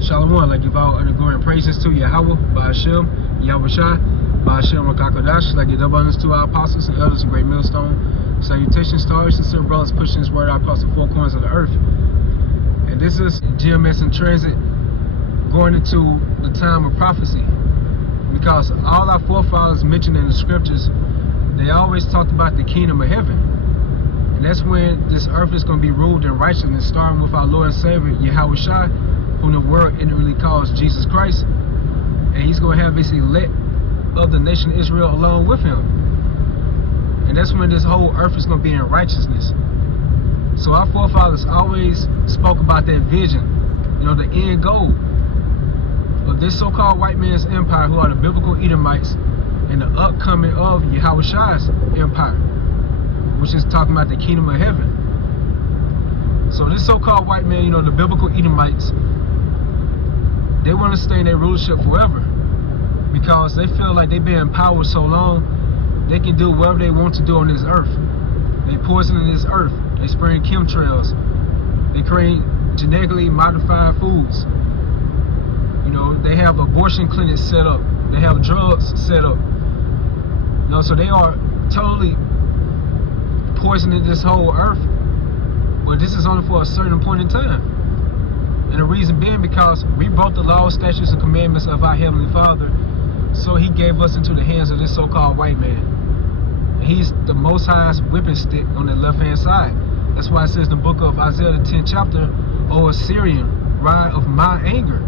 Shalom, like give all the glory and praises to Yahawah, Ba'ashem, Yahweh, Ba'ashem, Rakakadash, like give abundance to our apostles and elders of Great Millstone. Salutations to all sincere brothers pushing this word out across the four corners of the earth. And this is GMS in transit, going into the time of prophecy. Because all our forefathers mentioned in the scriptures, they always talked about the kingdom of heaven. And that's when this earth is going to be ruled in righteousness, starting with our Lord and Savior, Yahawah, whom the world inwardly calls Jesus Christ. And he's going to have this elect of the nation of Israel along with him. And that's when this whole earth is going to be in righteousness. So our forefathers always spoke about that vision, the end goal of this so-called white man's empire, who are the biblical Edomites, and the upcoming of Yahawah's empire, which is talking about the kingdom of heaven. So this so-called white man, the biblical Edomites, they want to stay in their rulership forever because they feel like they've been in power so long, they can do whatever they want to do on this earth. They poisoning this earth. They spraying chemtrails. They create genetically modified foods. They have abortion clinics set up. They have drugs set up. So they are totally poisoning this whole earth. But this is only for a certain point in time. And the reason being because we broke the laws, statutes, and commandments of our Heavenly Father, so he gave us into the hands of this so-called white man. And he's the Most High's whipping stick on the left-hand side. That's why it says in the book of Isaiah, the 10th chapter, O Assyrian, ride of my anger.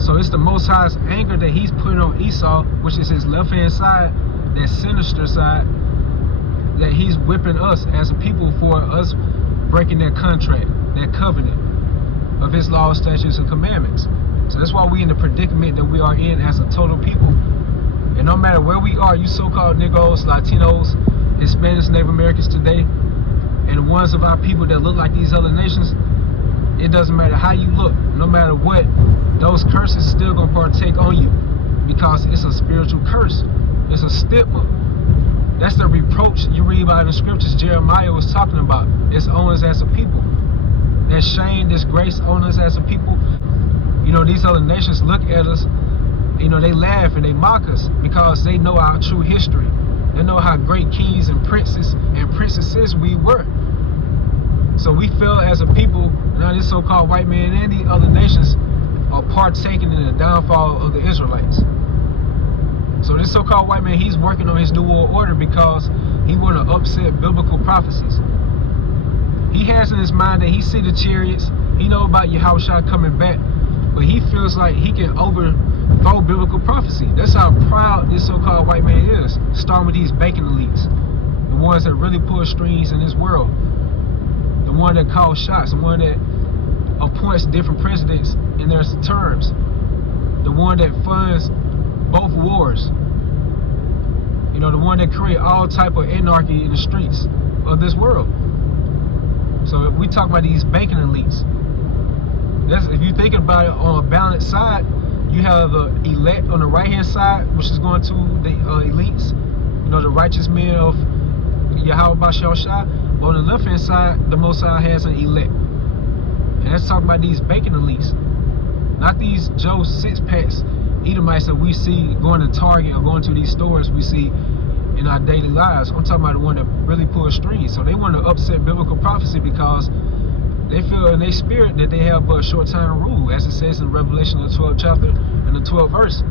So it's the Most High's anger that he's putting on Esau, which is his left-hand side, that sinister side, that he's whipping us as a people for us breaking that contract, that covenant of his laws, statutes, and commandments. So that's why we in the predicament that we are in as a total people. And no matter where we are, you so-called Negroes, Latinos, Hispanics, Native Americans today, and the ones of our people that look like these other nations, it doesn't matter how you look, no matter what, those curses still gonna partake on you because it's a spiritual curse. It's a stigma. That's the reproach you read about in the scriptures Jeremiah was talking about. It's on us as a people. That shame, this grace on us as a people. These other nations look at us, they laugh and they mock us because they know our true history. They know how great kings and princes and princesses we were. So we feel as a people, now this so-called white man and the other nations are partaking in the downfall of the Israelites. So this so-called white man, he's working on his new world order because he want to upset biblical prophecies. He has in his mind that he see the chariots, he know about Yahawah coming back, but he feels like he can overthrow biblical prophecy. That's how proud this so-called white man is, starting with these banking elites, the ones that really pull strings in this world, the one that calls shots, the one that appoints different presidents in their terms, the one that funds both wars, the one that create all type of anarchy in the streets of this world. So if we talk about these banking elites, if you think about it on a balanced side, you have the elect on the right hand side, which is going to the elites, the righteous men of Yahawah Bashal. On the left hand side, the Most High has an elect. And that's talking about these banking elites, not these Joe six-packs Edomites that we see going to Target or going to these stores we see in our daily lives. I'm talking about the one that really pulls strings. So they want to upset biblical prophecy because they feel in their spirit that they have but a short time to rule, as it says in Revelation, the 12th chapter and the 12th verse.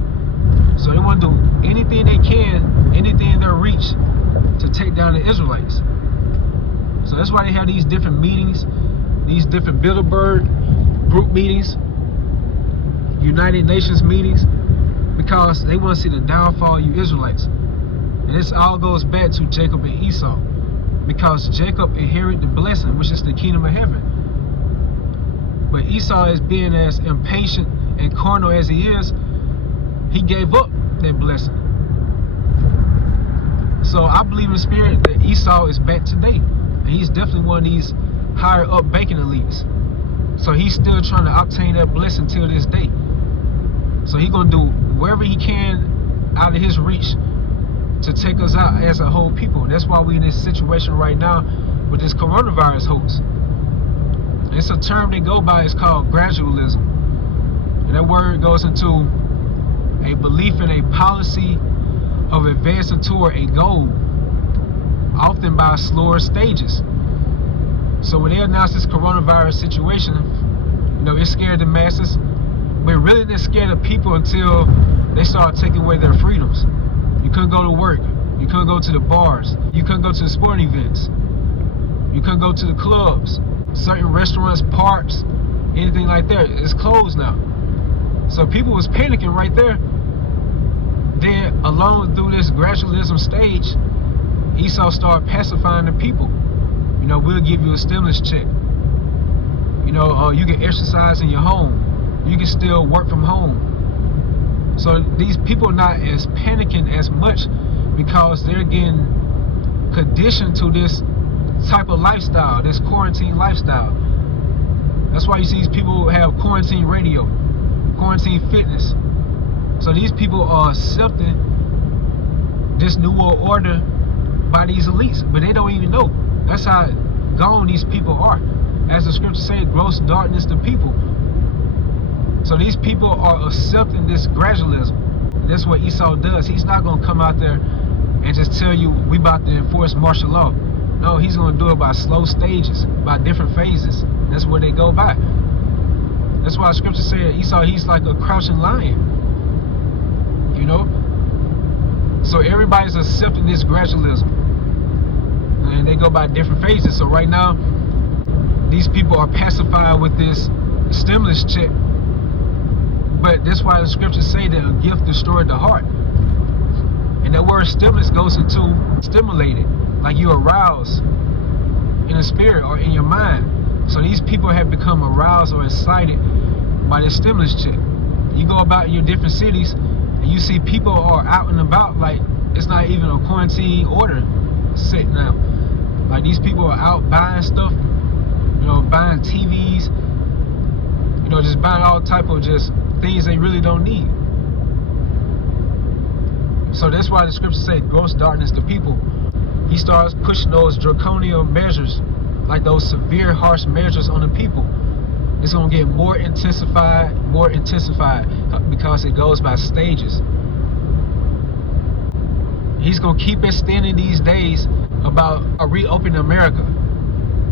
So they want to do anything they can, anything in their reach, to take down the Israelites. So that's why they have these different meetings, these different Bilderberg group meetings, United Nations meetings, because they want to see the downfall of you Israelites. And this all goes back to Jacob and Esau, because Jacob inherited the blessing, which is the kingdom of heaven. But Esau, is being as impatient and carnal as he is, he gave up that blessing. So I believe in the spirit that Esau is back today. And he's definitely one of these higher up banking elites. So he's still trying to obtain that blessing till this day. So he's going to do wherever he can out of his reach to take us out as a whole people. That's why we're in this situation right now with this coronavirus hoax. It's a term they go by, it's called gradualism. That word goes into a belief in a policy of advancing toward a goal, often by slower stages. So when they announced this coronavirus situation, it scared the masses, but it really didn't scare the people until they started taking away their freedoms. You couldn't go to work. You couldn't go to the bars. You couldn't go to the sporting events. You couldn't go to the clubs. Certain restaurants, parks, anything like that, it's closed now. So people was panicking right there. Then, along through this gradualism stage, Esau started pacifying the people. We'll give you a stimulus check. You can exercise in your home. You can still work from home. So these people are not as panicking as much because they're getting conditioned to this type of lifestyle, this quarantine lifestyle. That's why you see these people have quarantine radio, quarantine fitness. So these people are accepting this new world order by these elites, but they don't even know. That's how gone these people are. As the scripture says, gross darkness to people. So these people are accepting this gradualism. That's what Esau does. He's not going to come out there and just tell you we about to enforce martial law. No, he's going to do it by slow stages, by different phases. That's what they go by. That's why the scripture said Esau, he's like a crouching lion. So everybody's accepting this gradualism. And they go by different phases. So right now, these people are pacified with this stimulus check. But that's why the scriptures say that a gift destroyed the heart. And that word stimulus goes into stimulated, like you arouse in the spirit or in your mind. So these people have become aroused or excited by this stimulus check. You go about in your different cities and you see people are out and about like it's not even a quarantine order set now. Like these people are out buying stuff, buying TVs, just buying all type of just things they really don't need. So that's why the scriptures say gross darkness to people. He starts pushing those draconian measures, like those severe, harsh measures on the people. It's going to get more intensified, because it goes by stages. He's going to keep extending these days about reopening America.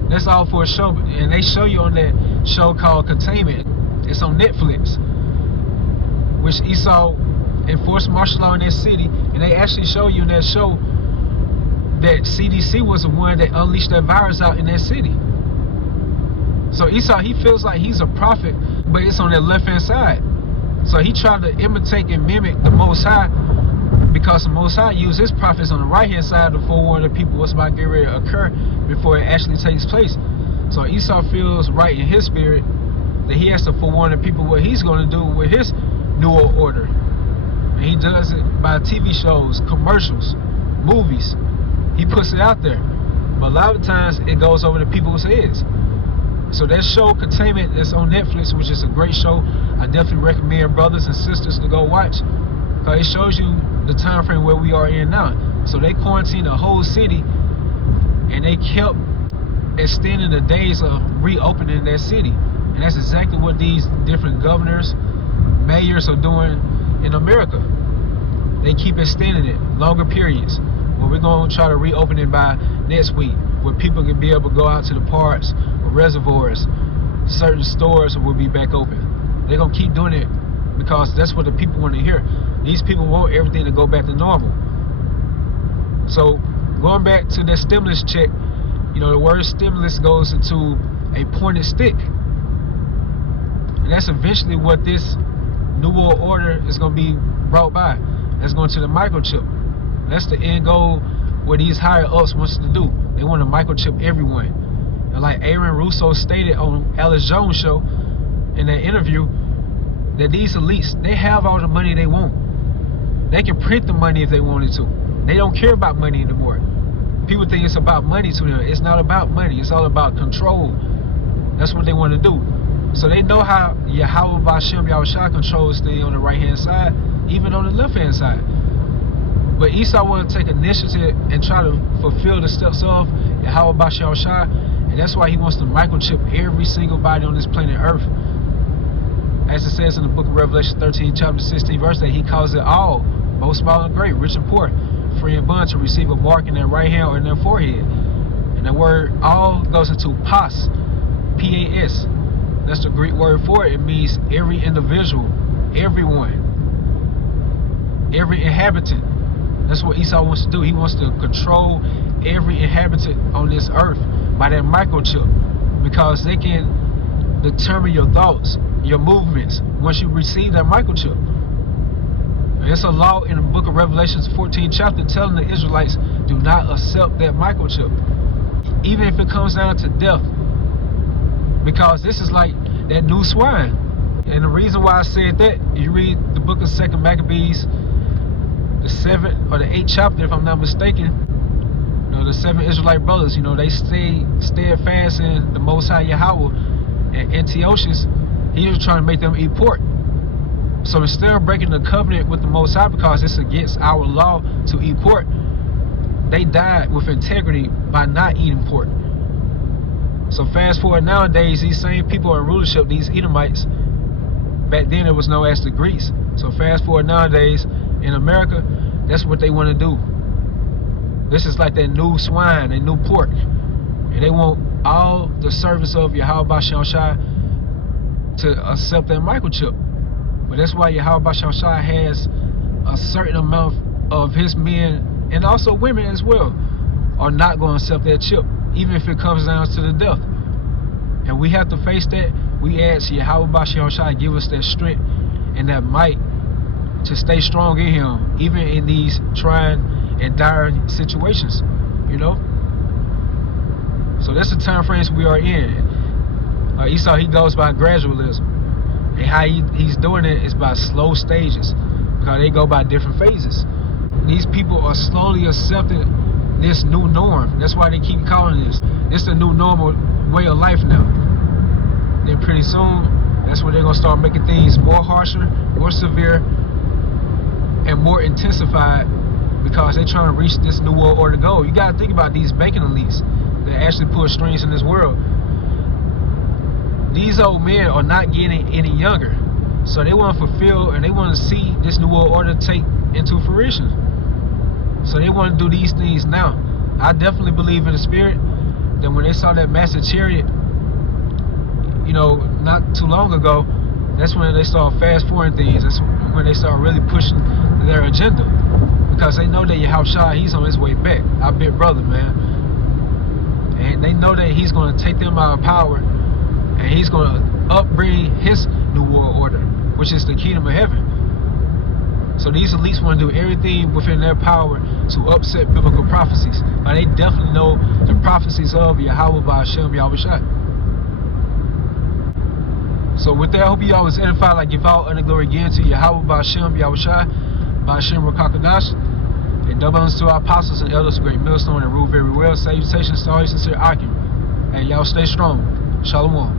That's all for a show, and they show you on that show called Containment. It's on Netflix, which Esau enforced martial law in that city, and they actually show you in that show that CDC was the one that unleashed that virus out in that city. So Esau, he feels like he's a prophet, but it's on that left-hand side. So he tried to imitate and mimic the Most High, because the Most High used his prophets on the right-hand side to forewarn the people what's about to get ready to occur before it actually takes place. So Esau feels right in his spirit that he has to forewarn the people what he's going to do with his new world order. And he does it by TV shows, commercials, movies. He puts it out there. But a lot of times it goes over the people's heads. So that show Containment that's on Netflix, which is a great show, I definitely recommend brothers and sisters to go watch, because it shows you the time frame where we are in now. So they quarantined the whole city, and they kept extending the days of reopening that city. And that's exactly what these different governors, mayors are doing in America. They keep extending it, longer periods. Well, we're going to try to reopen it by next week, where people can be able to go out to the parks or reservoirs. Certain stores will be back open. They're going to keep doing it because that's what the people want to hear. These people want everything to go back to normal. So going back to that stimulus check, the word stimulus goes into a pointed stick. And that's eventually what this new world order is going to be brought by. That's going to the microchip. That's the end goal what these higher ups wants to do. They want to microchip everyone. And like Aaron Russo stated on Alex Jones' show in that interview, that these elites, they have all the money they want. They can print the money if they wanted to. They don't care about money anymore. People think it's about money to them. It's not about money. It's all about control. That's what they want to do. So they know how Yahawah Yahawah controls things on the right-hand side, even on the left-hand side. But Esau want to take initiative and try to fulfill the steps of Yahawah Yahawah, and that's why he wants to microchip every single body on this planet Earth. as it says in the book of Revelation 13, chapter 16, verse, that he calls it all, both small and great, rich and poor, free and bond, to receive a mark in their right hand or in their forehead. And the word all goes into pas, P-A-S. That's the Greek word for it. It means every individual, everyone, every inhabitant. That's what Esau wants to do. He wants to control every inhabitant on this earth by that microchip, because they can determine your thoughts, your movements, once you receive that microchip. And it's a law in the book of Revelation 14 chapter telling the Israelites, do not accept that microchip, even if it comes down to death, because this is like that new swine. And the reason why I said that, you read the book of 2 Maccabees, the 7th or the 8th chapter, if I'm not mistaken. You know, the 7 Israelite brothers, you know, they stayed steadfast in the Most High Yahawah, and Antiochus, he was trying to make them eat pork. So instead of breaking the covenant with the Most High, because it's against our law to eat pork, they died with integrity by not eating pork. So fast forward nowadays, these same people in rulership, these Edomites, back then it was known as the Greeks. So fast forward nowadays, in America, that's what they want to do. This is like that new swine, that new pork. And they want all the servants of Yahawah to accept that microchip. But that's why Yahawah has a certain amount of his men, and also women as well, are not going to accept that chip, even if it comes down to the death. And we have to face that. We ask Yahawah give us that strength and that might to stay strong in him, even in these trying and dire situations, you know. So that's the time frames we are in. Esau, he goes by gradualism, and how he's doing it is by slow stages, because they go by different phases. These people are slowly accepting this new norm. That's why they keep calling this. It's the new normal way of life now. Then pretty soon, that's when they're gonna start making things more harsher, more severe, and more intensified, because they're trying to reach this new world order goal. You gotta think about these banking elites that actually pull strings in this world. These old men are not getting any younger, so they want to fulfill and they want to see this new world order take into fruition. So they want to do these things now. I definitely believe in the spirit that when they saw that massive chariot, you know, not too long ago, that's when they start fast forwarding things. That's when they start really pushing their agenda, because they know that Yahawah, he's on his way back, our big brother, man. And they know that he's going to take them out of power, and he's going to upbring his new world order, which is the kingdom of heaven. So these elites want to do everything within their power to upset biblical prophecies. But they definitely know the prophecies of Yahawah by Hashem Yahawah. So with that, I hope you all was edified. Like, give all honor, glory again to Yahawah by Hashem Yahawah, by Hashem Rakakadash, and double honors to our apostles and elders, great millstone, and rule very well. Salutation, story, sincere argument. And y'all stay strong. Shalom.